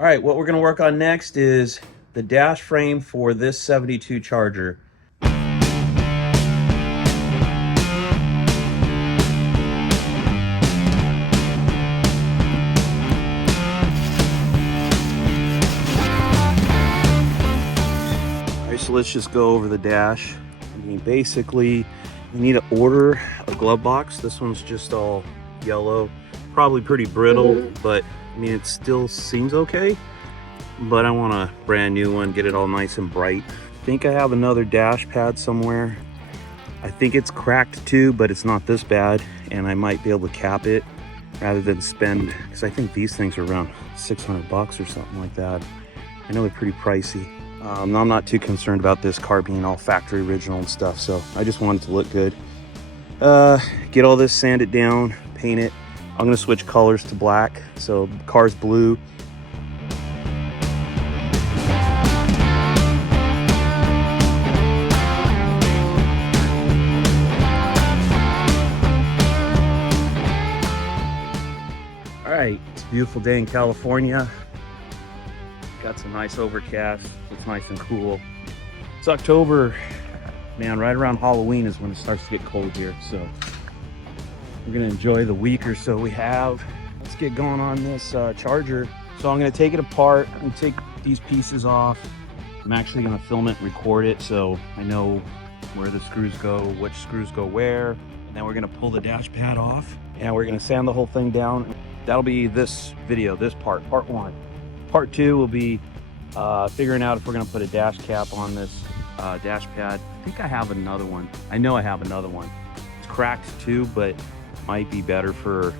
All right, what we're gonna work on next is the dash frame for this 72 Charger. All right, so let's just go over the dash. I mean, basically, you need to order a glove box. This one's just all yellow, probably pretty brittle, but I mean, it still seems okay. But I want a brand new one, get it all nice and bright. I think I have another dash pad somewhere. I think it's cracked too, but it's not this bad, and I might be able to cap it rather than spend, because I think these things are around 600 bucks or something like that. I know they're pretty pricey. I'm not too concerned about this car being all factory original and stuff, so I just want it to look good. Get all this, sand it down, paint it. I'm gonna switch colors to black, so the car's blue. All right, it's a beautiful day in California. Got some nice overcast. It's nice and cool. It's October, man. Right around Halloween is when it starts to get cold here. So we're gonna enjoy the week or so we have. Let's get going on this Charger. So I'm gonna take it apart and take these pieces off. I'm actually gonna film it and record it so I know where the screws go, which screws go where. And then we're gonna pull the dash pad off and we're gonna sand the whole thing down. That'll be this video, this part one. Part two will be figuring out if we're gonna put a dash cap on this dash pad. I think I have another one. I know I have another one. It's cracked too, but might be better for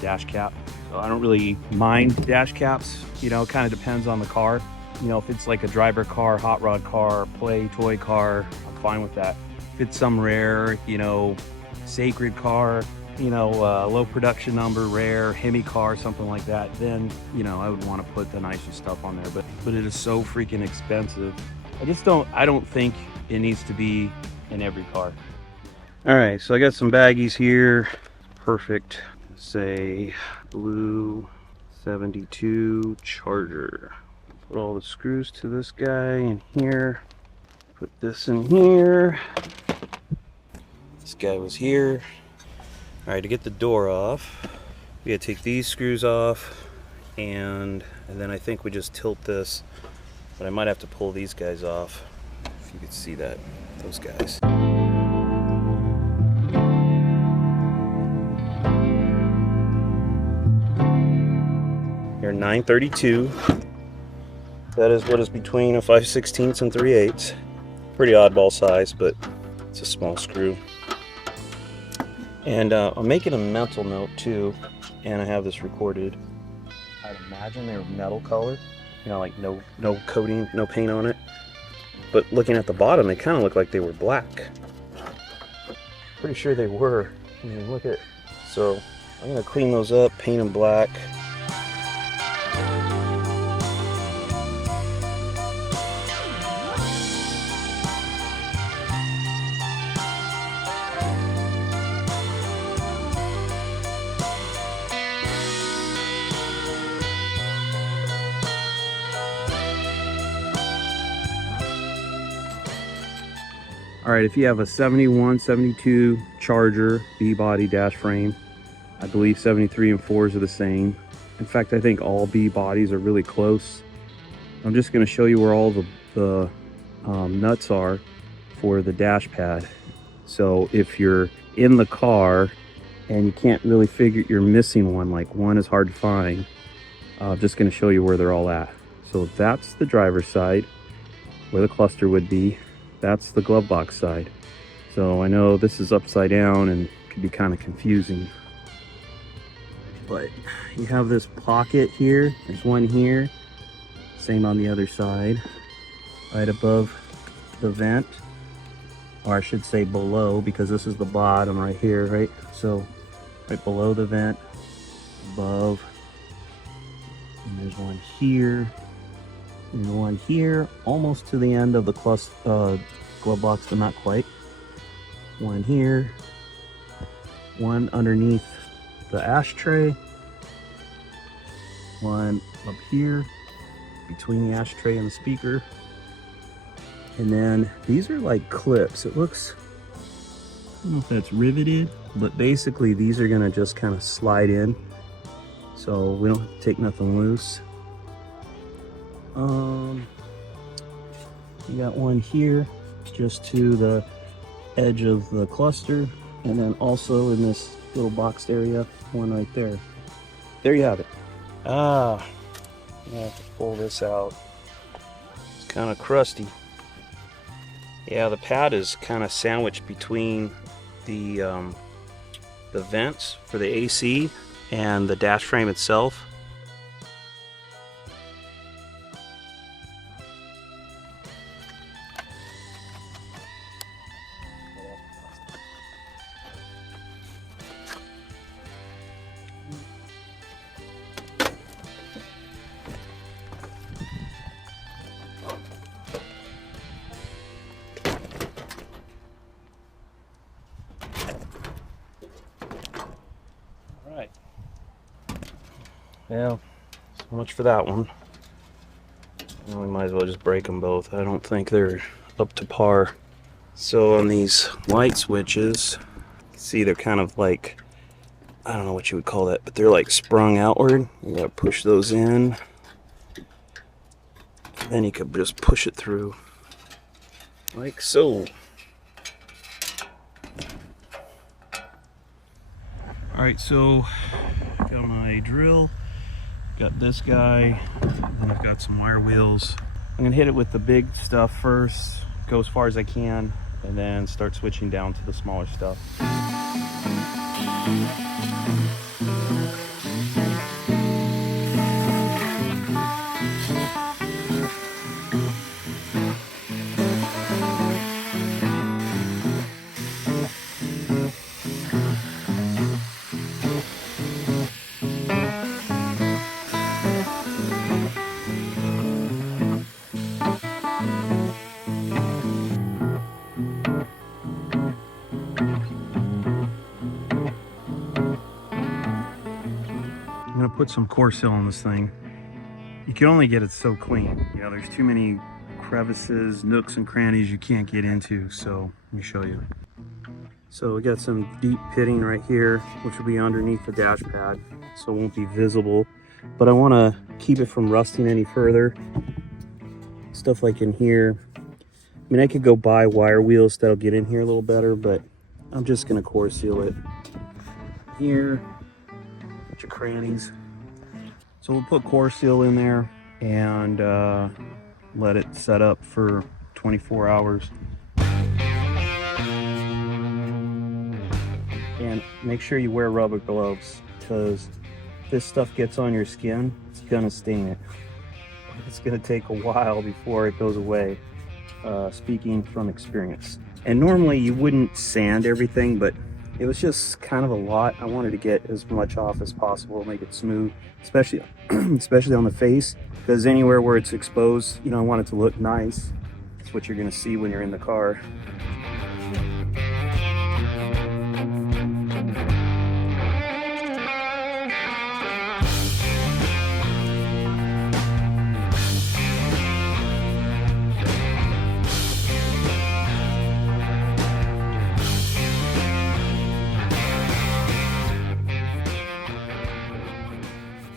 dash cap. So I don't really mind dash caps. You know, kind of depends on the car. You know, if it's like a driver car, hot rod car, play toy car, I'm fine with that. If it's some rare, you know, sacred car, you know, low production number, rare, Hemi car, something like that, then, you know, I would want to put the nicest stuff on there, but it is so freaking expensive. I don't think it needs to be in every car. All right, so I got some baggies here. Perfect. Say blue 72 Charger. Put all the screws to this guy in here. Put this in here. This guy was here. All right, to get the door off, we gotta take these screws off, and then I think we just tilt this, but I might have to pull these guys off, if you could see that, those guys. Here, 932. That is what is between a 5/16 and 3/8. Pretty oddball size, but it's a small screw. And I'm making a mental note too, and I have this recorded. I'd imagine they were metal color, you know, like no coating, no paint on it. But looking at the bottom, they kind of look like they were black. Pretty sure they were. I mean, look at. So I'm gonna clean those up, paint them black. All right, if you have a 71, 72 Charger B-body dash frame, I believe 73 and 4s are the same. In fact, I think all B-bodies are really close. I'm just gonna show you where all the nuts are for the dash pad. So if you're in the car and you can't really figure, you're missing one, like one is hard to find, I'm just gonna show you where they're all at. So that's the driver's side, where the cluster would be. That's the glove box side. So I know this is upside down and could be kind of confusing. But you have this pocket here. There's one here. Same on the other side. Right above the vent. Or I should say below, because this is the bottom right here, right? So right below the vent, above. And there's one here. And one here, almost to the end of the glove box, but not quite. One here, one underneath the ashtray, one up here, between the ashtray and the speaker. And then these are like clips. It looks, I don't know if that's riveted, but basically these are gonna just kind of slide in. So we don't have to take nothing loose. You got one here just to the edge of the cluster, and then also in this little boxed area, one right there. There you have it. I have to pull this out. It's kind of crusty. Yeah, the pad is kind of sandwiched between the vents for the AC and the dash frame itself. Well, so much for that one. Well, we might as well just break them both. I don't think they're up to par. So on these light switches, see they're kind of like, I don't know what you would call that, but they're like sprung outward. You gotta push those in. Then you could just push it through, like so. Alright, so got my drill. Got this guy, then I've got some wire wheels. I'm gonna hit it with the big stuff first, go as far as I can, and then start switching down to the smaller stuff. I'm gonna put some core seal on this thing. You can only get it so clean. You know, there's too many crevices, nooks and crannies you can't get into, so let me show you. So we got some deep pitting right here, which will be underneath the dash pad, so it won't be visible. But I wanna keep it from rusting any further. Stuff like in here. I mean, I could go buy wire wheels that'll get in here a little better, but I'm just gonna core seal it. Here, bunch of crannies. So we'll put core seal in there and let it set up for 24 hours. And make sure you wear rubber gloves, because this stuff gets on your skin, it's gonna sting it. It's gonna take a while before it goes away, speaking from experience. And normally you wouldn't sand everything, but it was just kind of a lot. I wanted to get as much off as possible, make it smooth, especially especially on the face, because anywhere where it's exposed, you know, I want it to look nice. That's what you're gonna see when you're in the car.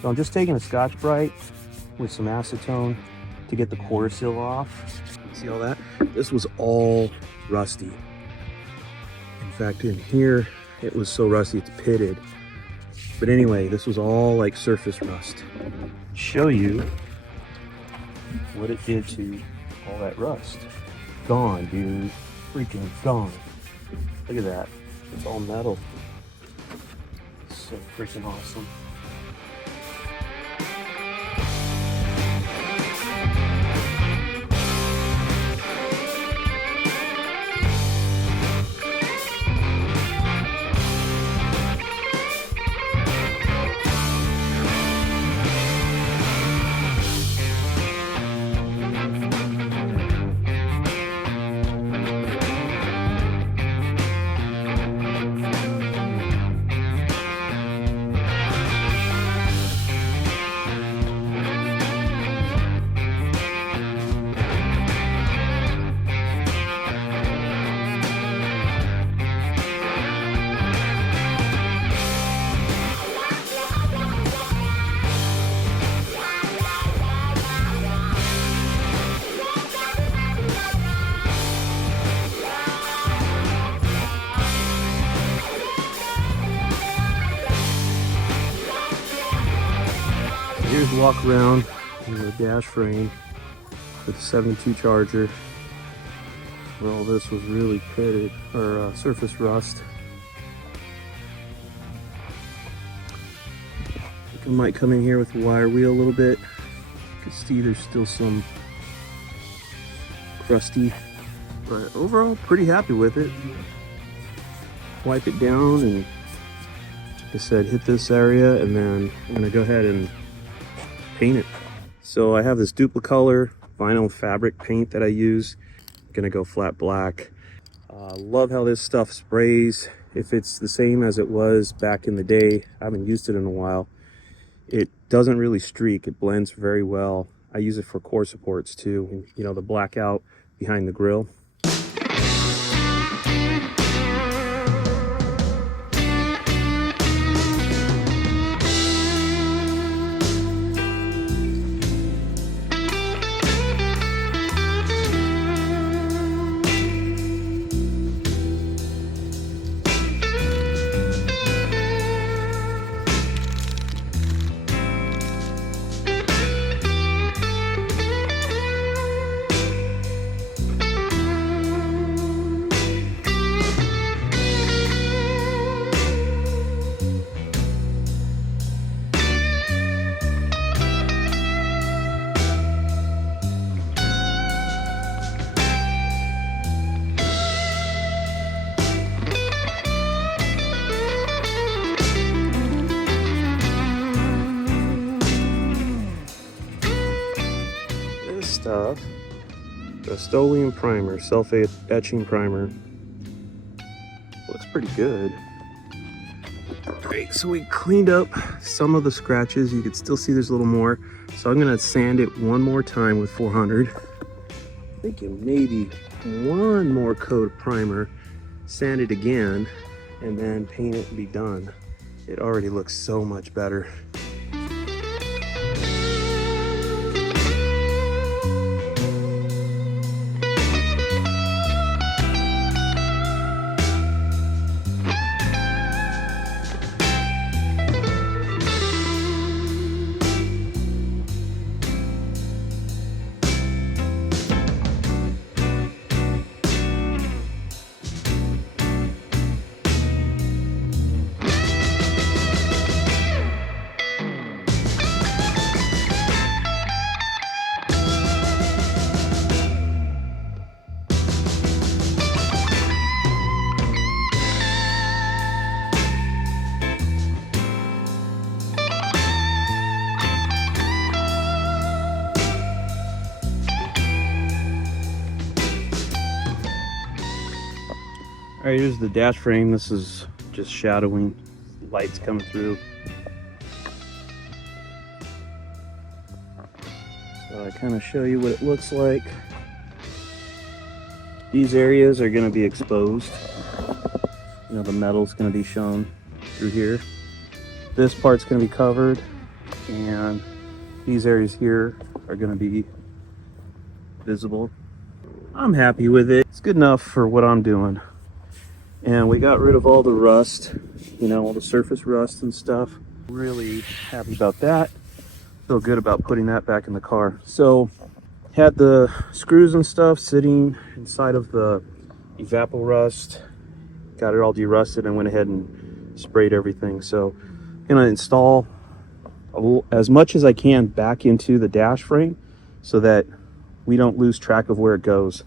So I'm just taking a Scotch-Brite with some acetone to get the core seal off. See all that? This was all rusty. In fact, in here, it was so rusty it's pitted. But anyway, this was all like surface rust. Show you what it did to all that rust. Gone, dude. Freaking gone. Look at that. It's all metal. So freaking awesome. walk around in the dash frame with the 72 Charger, where all this was really pitted or surface rust. I think I might come in here with the wire wheel a little bit. You can see there's still some crusty, but overall pretty happy with it. Wipe it down and, like I said, hit this area, and then I'm gonna go ahead and paint it. So I have this duplicolor vinyl fabric paint that I use. I'm gonna go flat black. Love how this stuff sprays. If it's the same as it was back in the day, I haven't used it in a while. It doesn't really streak, it blends very well. I use it for core supports too, and, you know, the blackout behind the grill. Stuff, Rust-Oleum primer, self-etching primer. Looks pretty good. Great, so we cleaned up some of the scratches. You can still see there's a little more. So I'm gonna sand it one more time with 400. Thinking maybe one more coat of primer, sand it again, and then paint it and be done. It already looks so much better. All right, here's the dash frame. This is just shadowing, lights coming through. So I kind of show you what it looks like. These areas are going to be exposed. You know, the metal's going to be shown through here. This part's going to be covered, and these areas here are going to be visible. I'm happy with it. It's good enough for what I'm doing. And we got rid of all the rust, you know, all the surface rust and stuff. Really happy about that. Feel good about putting that back in the car. So had the screws and stuff sitting inside of the evapor rust, got it all derusted, and went ahead and sprayed everything. So I'm gonna install as much as I can back into the dash frame so that we don't lose track of where it goes.